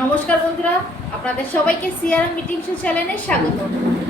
নমস্কার বন্ধুরা, আপনাদের সবাইকে সিআরএম মিটিং শো চ্যানেলে স্বাগত।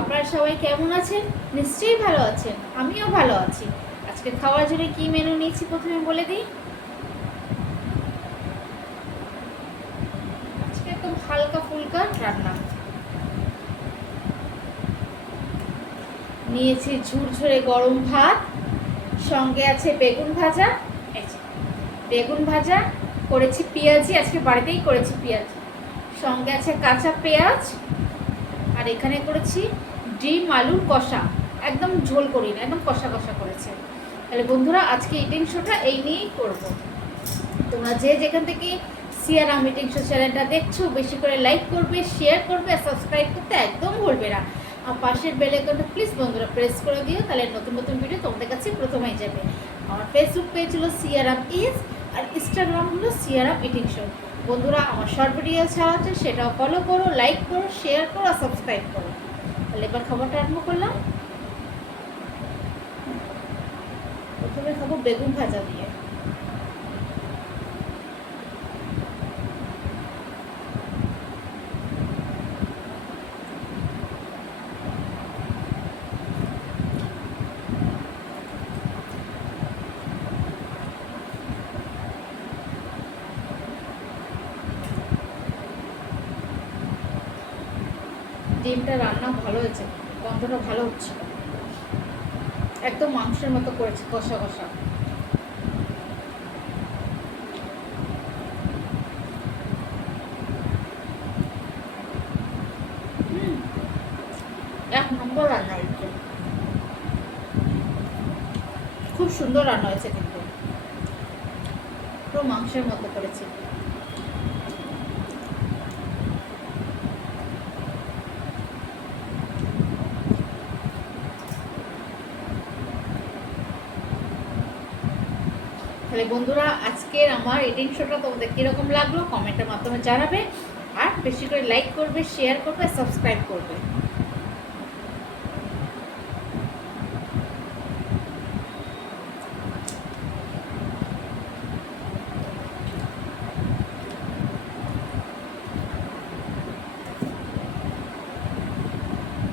আপনারা সবাই কেমন আছেন? নিশ্চয়ই ভালো আছেন, আমিও ভালো আছি। আজকে খাওয়ার জন্য কি মেনু নিয়েছি প্রথমে বলে দিই। আজকে একদম হালকা ফুলকা রান্না নিয়েছি। ঝুরঝুরে গরম ভাত, সঙ্গে আছে বেগুন ভাজা। বেগুন ভাজা করেছি পেঁয়াজি, আজকে বাড়িতেই করেছি পেঁয়াজি। সঙ্গে আছে কাঁচা পেঁয়াজ, আর এখানে করেছি ডিম আলুর কষা। একদম ঝোল করি না, একদম কষা কষা করেছে। তাহলে বন্ধুরা, আজকে ইটিং শোটা এই নিয়েই করব। তোমরা যে যেখান থেকে সিআরএম ইটিং শো চ্যানেলটা দেখছো, বেশি করে লাইক করবে, শেয়ার করবে, আর সাবস্ক্রাইব করতে একদম ভুলবে না। আর পাশের বেল আইকনটা প্লিজ বন্ধুরা প্রেস করে দিও, তাহলে নতুন নতুন ভিডিও তোমাদের কাছে প্রথমেই যাবে। আমার ফেসবুক পেজ হলো সিআরএম ইজ, আর ইনস্টাগ্রাম হলো সিআরএম ইটিং শো। বন্ধুরা, আমার শর্ট ভিডিও ছাড়া আছে, সেটাও ফলো করো, লাইক করো, শেয়ার করো, আর সাবস্ক্রাইব করো। তাহলে এবার খাবারটা আরম্ভ করলাম। প্রথমে খাবো বেগুন ভাজা দিয়ে। ডিমটা রান্না ভালো হয়েছে, গন্ধটা ভালো হচ্ছে, একদম মাংসের মতো করেছে, কষা কষা। এক নম্বর রান্না হয়েছে, খুব সুন্দর রান্না হয়েছে, কিন্তু পুরো মাংসের মতো করেছে। তাহলে বন্ধুরা, আজকের আমার ইটিং শোটা তোমাদের কীরকম লাগলো কমেন্টের মাধ্যমে জানাবে, আর বেশি করে লাইক করবে, শেয়ার করবে, সাবস্ক্রাইব করবে।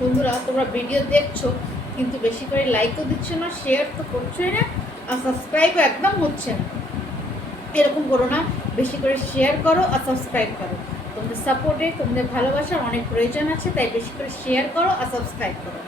বন্ধুরা, তোমরা ভিডিও দেখছো কিন্তু বেশি করে লাইকও দিচ্ছ না, শেয়ার তো করছোই না, আর সাবস্ক্রাইবও একদম হচ্ছে না। এরকম করো না, বেশি করে শেয়ার করো আর সাবস্ক্রাইব করো। তোমাদের সাপোর্টে, তোমাদের ভালোবাসার অনেক প্রয়োজন আছে, তাই বেশি করে শেয়ার করো আর সাবস্ক্রাইব করো।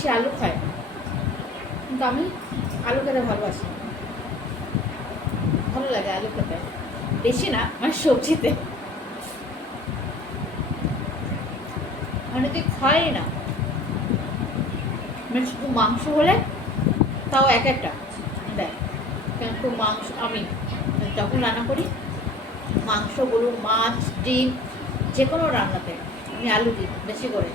বেশি আলু খায়, কিন্তু আমি আলু খেতে ভালোবাসি, ভালো লাগে আলু খেতে, বেশি না মানে সবজিতে, অনেকে খায় না, মানে শুধু মাংস হলে তাও এক একটা দেয়, কিন্তু মাংস আমি যখন রান্না করি, মাংস বলুন, মাছ, ডিম, যে কোনো রান্নাতে আমি আলু দিই বেশি করে।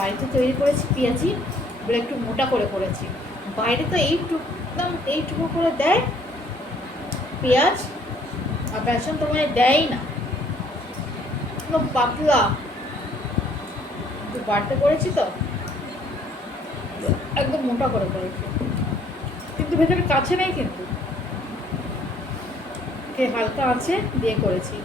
বাড়িতে তৈরি করেছি পেঁয়াজি, ওগুলো একটু মোটা করে করেছি, বাইরে তো এইটুকু একদম এইটুকু করে দেয় পেঁয়াজ, আর বেসন তো মানে দেয়ই না, একদম পাতলা, একটু বাড়তে করেছি তো একদম মোটা করে করেছি, কিন্তু ভেতরে কাছে নেই, কিন্তু হালকা আছে দিয়ে করেছি।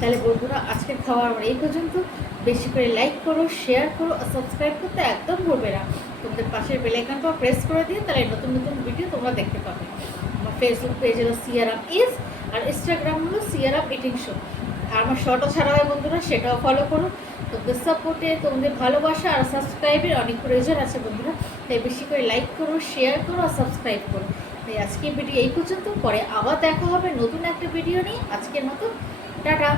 তাহলে বন্ধুরা আজকের খাওয়া আমার এই পর্যন্ত। বেশি করে লাইক করো, শেয়ার করো আর সাবস্ক্রাইব করতে একদম ভুলবে না। তোমাদের পাশের বেল আইকনটা প্রেস করে দিও, তাহলে নতুন নতুন ভিডিও তোমরা দেখতে পাবে। আমার ফেসবুক পেজ হলো সিয়ারাম ইজ, আর ইনস্টাগ্রাম হলো সিয়ারাম ইটিং শো। আর আমার শর্টও ছাড়া হয় বন্ধুরা, সেটাও ফলো করো। তোমাদের সাপোর্টে, তোমাদের ভালোবাসা আর সাবস্ক্রাইবের অনেক প্রয়োজন আছে বন্ধুরা। তাই বেশি করে লাইক করো, শেয়ার করো আর সাবস্ক্রাইব করো। তাই আজকের ভিডিও এই পর্যন্ত, পরে আবার দেখা হবে নতুন একটা ভিডিও নিয়ে। আজকের মতো টাটা।